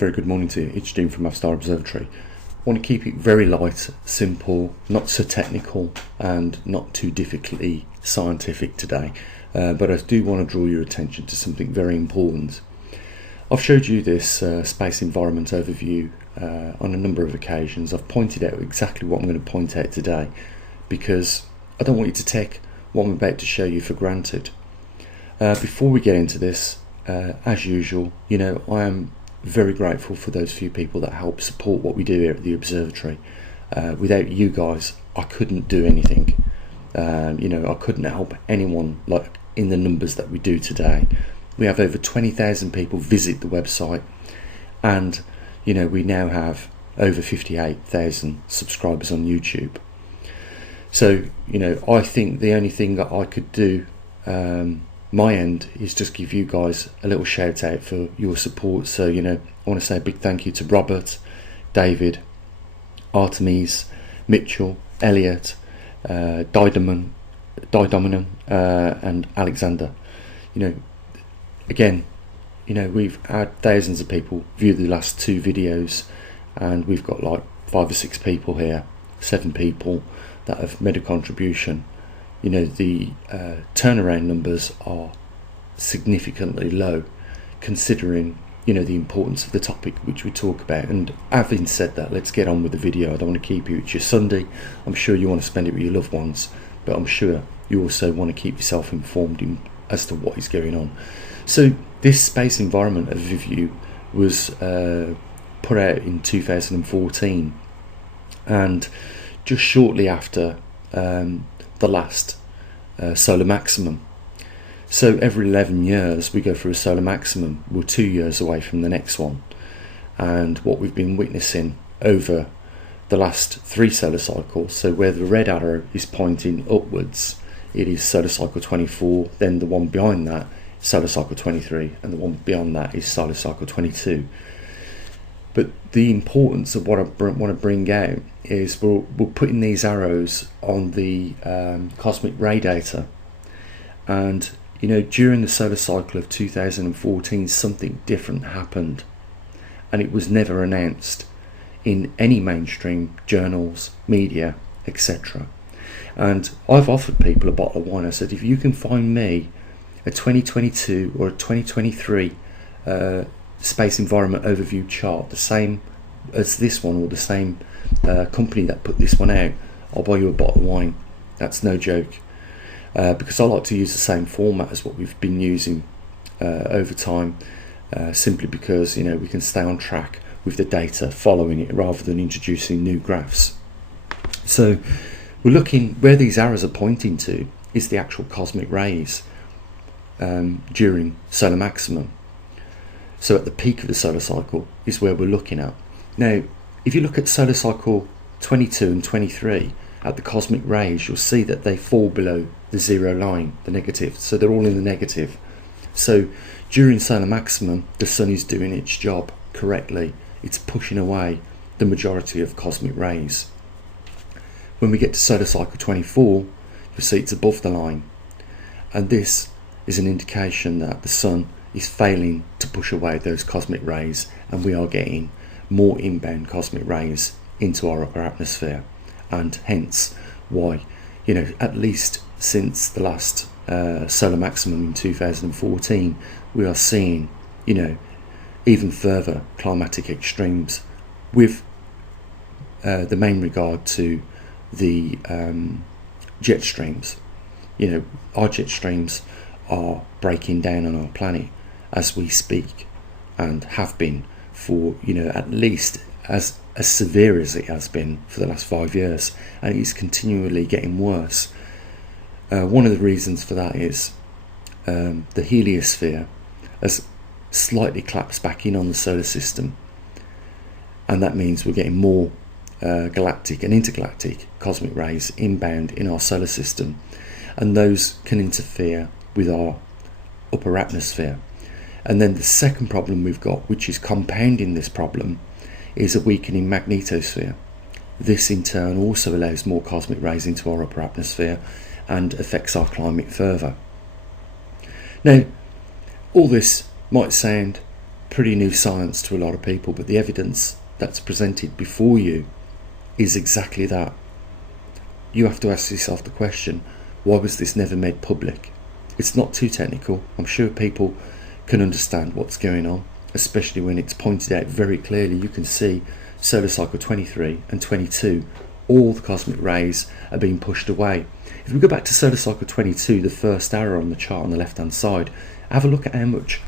Very good morning to you. It's Dean from maverickstar Observatory. I want to keep it very light, simple, not so technical and not too difficultly scientific today. But I do want to draw your attention to something very important. I've showed you this space environment overview on a number of occasions. I've pointed out exactly what I'm going to point out today because I don't want you to take what I'm about to show you for granted. Before we get into this, as usual, I am very grateful for those few people that help support what we do here at the observatory. Without you guys, I couldn't do anything. I couldn't help anyone like in the numbers that we do today. We have over 20,000 people visit the website, and we now have over 58,000 subscribers on YouTube. So I think the only thing that I could do my end is just give you guys a little shout out for your support. So I want to say a big thank you to Robert, David, Artemis, Mitchell, Elliot, Didomin, and Alexander. Again, we've had thousands of people view the last two videos, and we've got like 5 or 6 people here, 7 people that have made a contribution. The turnaround numbers are significantly low considering the importance of the topic which we talk about. And having said that, let's get on with the video. I don't want to keep you. It's your Sunday. I'm sure you want to spend it with your loved ones, but I'm sure you also want to keep yourself informed as to what is going on. So this space environment overview was put out in 2014, and just shortly after the last solar maximum. So every 11 years we go through a solar maximum. We're 2 years away from the next one, and what we've been witnessing over the last 3 solar cycles, so where the red arrow is pointing upwards, it is solar cycle 24, then the one behind that solar cycle 23, and the one beyond that is solar cycle 22. But the importance of what I want to bring out is we're putting these arrows on the cosmic ray data, and during the solar cycle of 2014 something different happened, and it was never announced in any mainstream journals, media, etc. And I've offered people a bottle of wine. I said, if you can find me a 2022 or a 2023 space environment overview chart, the same as this one, or the same company that put this one out, I'll buy you a bottle of wine. That's no joke, because I like to use the same format as what we've been using over time, simply because we can stay on track with the data, following it rather than introducing new graphs. So we're looking where these arrows are pointing to is the actual cosmic rays during solar maximum. So at the peak of the solar cycle is where we're looking at. Now, if you look at solar cycle 22 and 23, at the cosmic rays, you'll see that they fall below the 0 line, the negative. So they're all in the negative. So during solar maximum, the sun is doing its job correctly. It's pushing away the majority of cosmic rays. When we get to solar cycle 24, you'll see it's above the line. And this is an indication that the sun is failing to push away those cosmic rays, and we are getting more inbound cosmic rays into our upper atmosphere, and hence why at least since the last solar maximum in 2014 we are seeing even further climatic extremes, with the main regard to the jet streams. Our jet streams are breaking down on our planet as we speak, and have been for at least as severe as it has been for the last 5 years, and it's continually getting worse. One of the reasons for that is the heliosphere has slightly collapsed back in on the solar system, and that means we're getting more galactic and intergalactic cosmic rays inbound in our solar system, and those can interfere with our upper atmosphere. And then the second problem we've got, which is compounding this problem, is a weakening magnetosphere. This in turn also allows more cosmic rays into our upper atmosphere and affects our climate further. Now, all this might sound pretty new science to a lot of people, but the evidence that's presented before you is exactly that. You have to ask yourself the question, why was this never made public? It's not too technical. I'm sure people can understand what's going on, especially when it's pointed out very clearly. You can see solar cycle 23 and 22, all the cosmic rays are being pushed away. If we go back to solar cycle 22, the first arrow on the chart on the left hand side, have a look at how much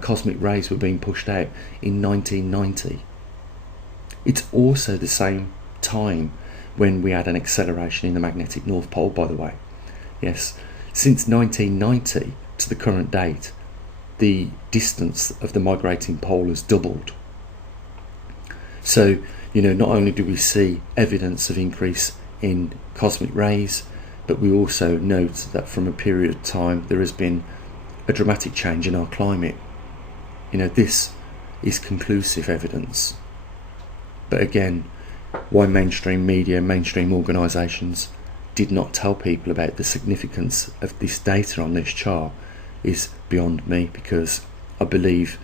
cosmic rays were being pushed out in 1990. It's also the same time when we had an acceleration in the magnetic North Pole, by the way. Yes, since 1990 to the current date, the distance of the migrating pole has doubled. So, not only do we see evidence of increase in cosmic rays, but we also note that from a period of time there has been a dramatic change in our climate. This is conclusive evidence. But again, why mainstream media, mainstream organisations did not tell people about the significance of this data on this chart is beyond me, because I believe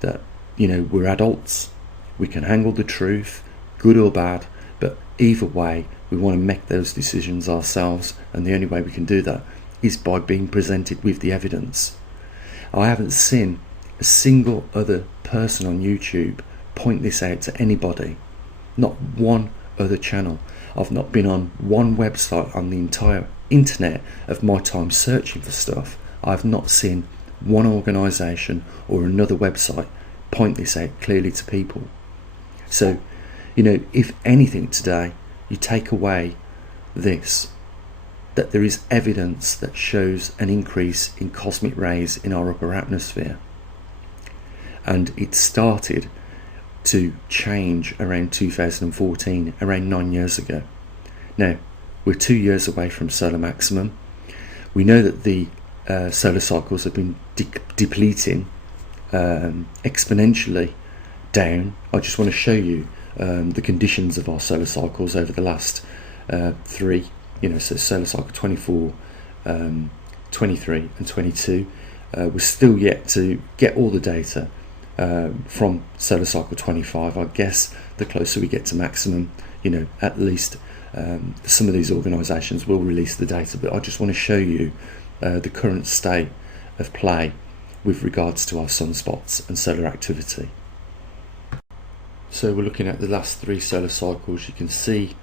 that, we're adults, we can handle the truth, good or bad, but either way, we want to make those decisions ourselves, and the only way we can do that is by being presented with the evidence. I haven't seen a single other person on YouTube point this out to anybody. Not one other channel. I've not been on one website on the entire internet of my time searching for stuff. I've not seen one organisation or another website point this out clearly to people. So, if anything today, you take away this, that there is evidence that shows an increase in cosmic rays in our upper atmosphere. And it started to change around 2014, around 9 years ago. Now, we're 2 years away from solar maximum. We know that the solar cycles have been depleting exponentially down. I just want to show you the conditions of our solar cycles over the last three, so solar cycle 24, 23 and 22. We're still yet to get all the data from solar cycle 25. I guess the closer we get to maximum, at least some of these organisations will release the data, but I just want to show you the current state of play with regards to our sunspots and solar activity. So we're looking at the last three solar cycles. You can see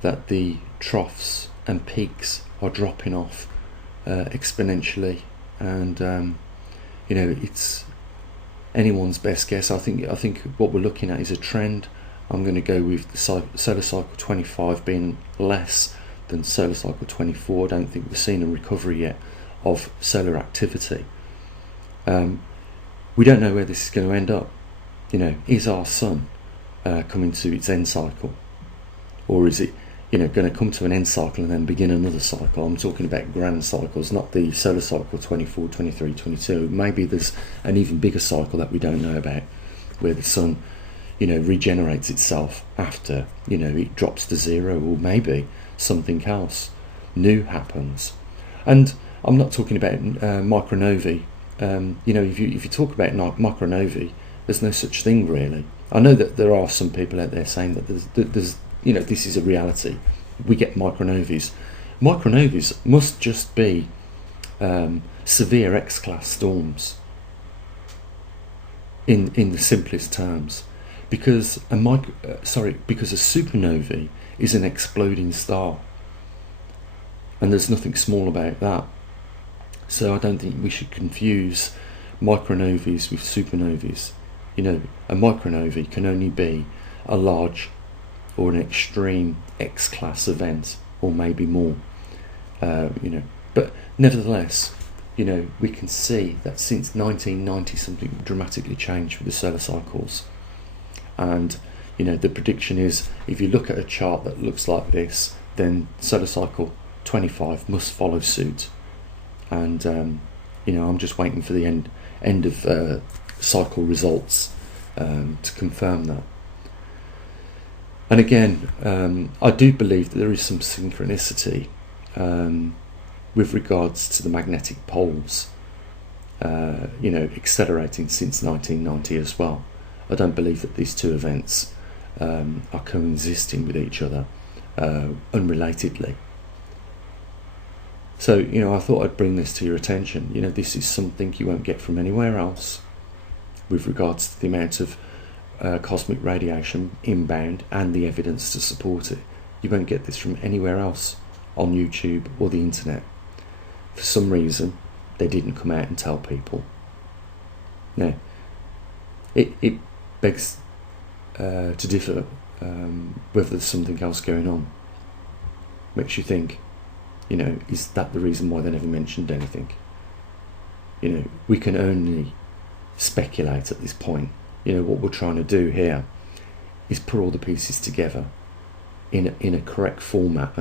that the troughs and peaks are dropping off exponentially, and it's anyone's best guess. I think what we're looking at is a trend. I'm going to go with the solar cycle 25 being less than solar cycle 24. I don't think we've seen a recovery yet of solar activity. We don't know where this is going to end up. Is our sun coming to its end cycle, or is it going to come to an end cycle and then begin another cycle? I'm talking about grand cycles, not the solar cycle 24, 23, 22. Maybe there's an even bigger cycle that we don't know about, where the sun regenerates itself after it drops to zero, or maybe something else new happens. And I'm not talking about micronovae. If you talk about micronovae, there's no such thing really. I know that there are some people out there saying that there's this is a reality. We get micronovaes. Micronovaes must just be severe X-class storms in the simplest terms, because a supernovae is an exploding star, and there's nothing small about that. So I don't think we should confuse micronovaes with supernovaes. A micronovae can only be a large or an extreme X-class event, or maybe more. But nevertheless, we can see that since 1990 something dramatically changed with the solar cycles. And the prediction is, if you look at a chart that looks like this, then solar cycle 25 must follow suit. And I'm just waiting for the end of cycle results to confirm that. And again, I do believe that there is some synchronicity with regards to the magnetic poles. accelerating since 1990 as well. I don't believe that these two events are coexisting with each other unrelatedly. So, I thought I'd bring this to your attention. This is something you won't get from anywhere else with regards to the amount of cosmic radiation inbound and the evidence to support it. You won't get this from anywhere else on YouTube or the internet. For some reason, they didn't come out and tell people. Now, it begs to differ whether there's something else going on. Makes you think, is that the reason why they never mentioned anything? We can only speculate at this point. What we're trying to do here is put all the pieces together in a correct format,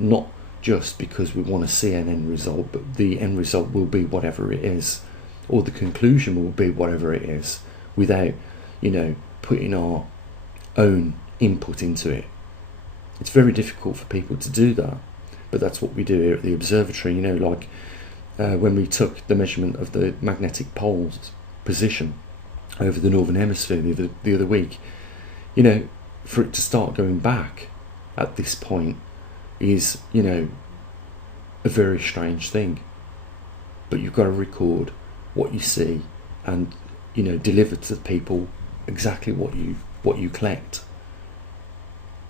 not just because we want to see an end result, but the end result will be whatever it is, or the conclusion will be whatever it is, without, putting our own input into it. It's very difficult for people to do that, but that's what we do here at the observatory. When we took the measurement of the magnetic pole's position over the northern hemisphere the other week, for it to start going back at this point is, a very strange thing. But you've got to record what you see and, deliver to people exactly what you collect.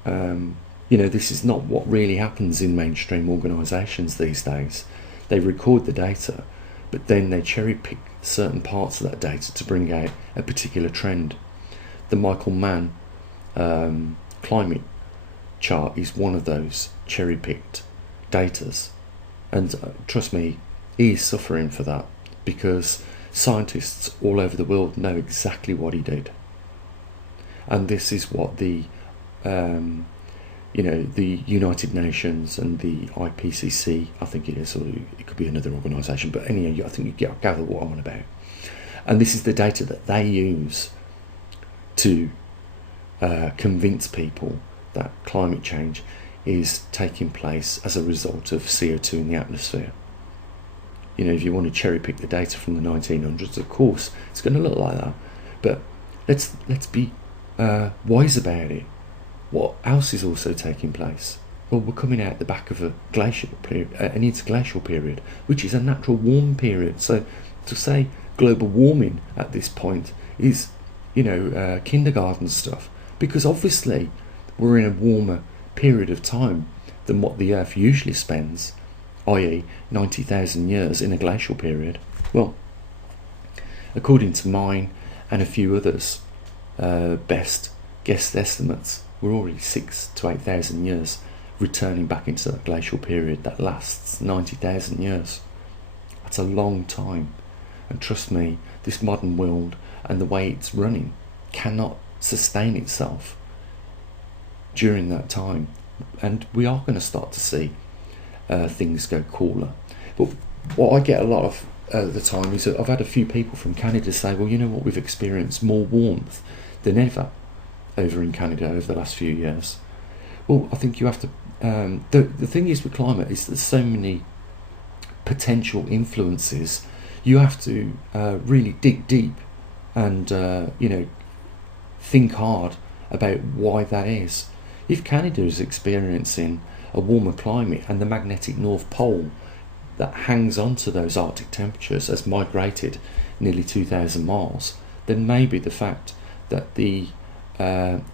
This is not what really happens in mainstream organisations these days. They record the data, but then they cherry pick certain parts of that data to bring out a particular trend. The Michael Mann climate chart is one of those cherry picked datas, and trust me, he's suffering for that, because scientists all over the world know exactly what he did. And this is what the the United Nations and the IPCC, I think it is, or it could be another organisation, but anyway, I think you gather what I'm on about. And this is the data that they use to convince people that climate change is taking place as a result of CO2 in the atmosphere. If you want to cherry pick the data from the 1900s, of course it's going to look like that, but let's be wise about it. What else is also taking place? Well, we're coming out the back of a glacial period, an interglacial period, which is a natural warm period. So to say global warming at this point is, kindergarten stuff, because obviously we're in a warmer period of time than what the Earth usually spends, i.e. 90,000 years in a glacial period. Well, according to mine and a few others' best guess estimates, we're already 6,000 to 8,000 years returning back into that glacial period that lasts 90,000 years. That's a long time, and trust me, this modern world and the way it's running cannot sustain itself during that time, and we are going to start to see things go cooler. But what I get a lot of the time is that I've had a few people from Canada say, well, we've experienced more warmth than ever over in Canada over the last few years. Well, I think you have to the thing is with climate is there's so many potential influences. You have to really dig deep and think hard about why that is. If Canada is experiencing a warmer climate and the magnetic North Pole that hangs on to those Arctic temperatures has migrated nearly 2,000 miles, then maybe the fact that the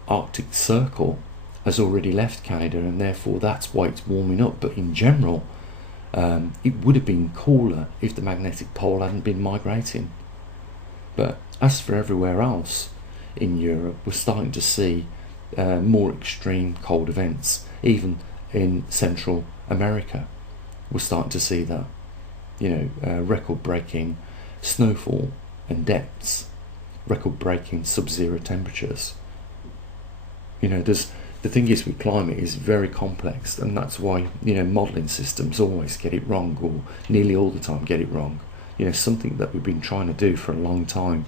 Arctic Circle has already left Canada and therefore that's why it's warming up. But in general, it would have been cooler if the magnetic pole hadn't been migrating. But as for everywhere else in Europe, we're starting to see more extreme cold events. Even in Central America, we're starting to see that, record-breaking snowfall and depths, record-breaking sub-zero temperatures. The thing is with climate is very complex, and that's why modelling systems always get it wrong, or nearly all the time get it wrong. Something that we've been trying to do for a long time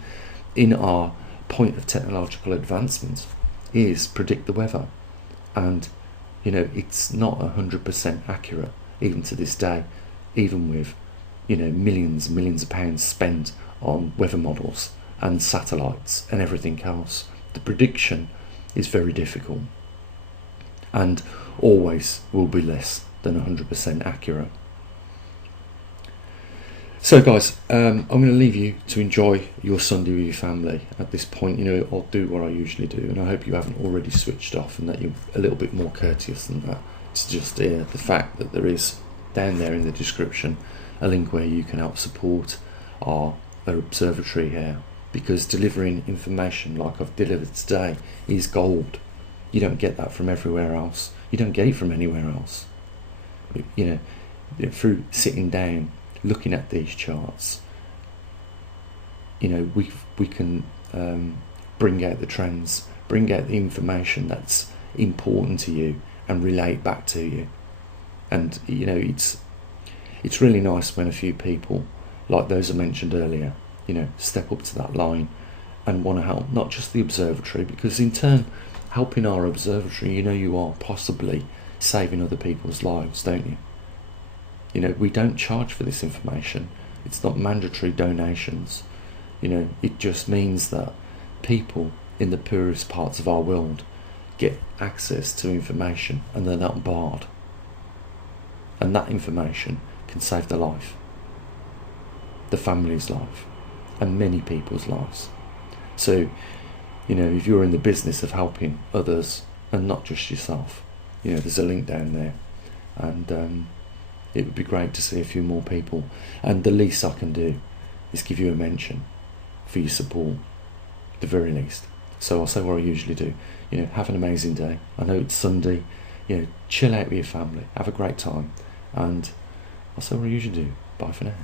in our point of technological advancement is predict the weather, and it's not 100% accurate even to this day, even with millions and millions of pounds spent on weather models and satellites and everything else. The prediction is very difficult and always will be less than 100% accurate. So guys, I'm going to leave you to enjoy your Sunday with your family at this point. I'll do what I usually do, and I hope you haven't already switched off and that you're a little bit more courteous than that. It's just the fact that there is down there in the description a link where you can help support our observatory here, because delivering information like I've delivered today is gold. You don't get that from everywhere else. You don't get it from anywhere else. Through sitting down, looking at these charts, we can bring out the trends, bring out the information that's important to you and relate back to you. And it's really nice when a few people like those I mentioned earlier step up to that line and want to help not just the observatory, because in turn helping our observatory, you are possibly saving other people's lives, don't you? We don't charge for this information. It's not mandatory donations. It just means that people in the poorest parts of our world get access to information and they're not barred. And that information can save their life, the family's life, and many people's lives. So, if you're in the business of helping others and not just yourself, there's a link down there, and it would be great to see a few more people. And the least I can do is give you a mention for your support, at the very least. So I'll say what I usually do. Have an amazing day. I know it's Sunday. Chill out with your family. Have a great time. And I'll say what I usually do. Bye for now.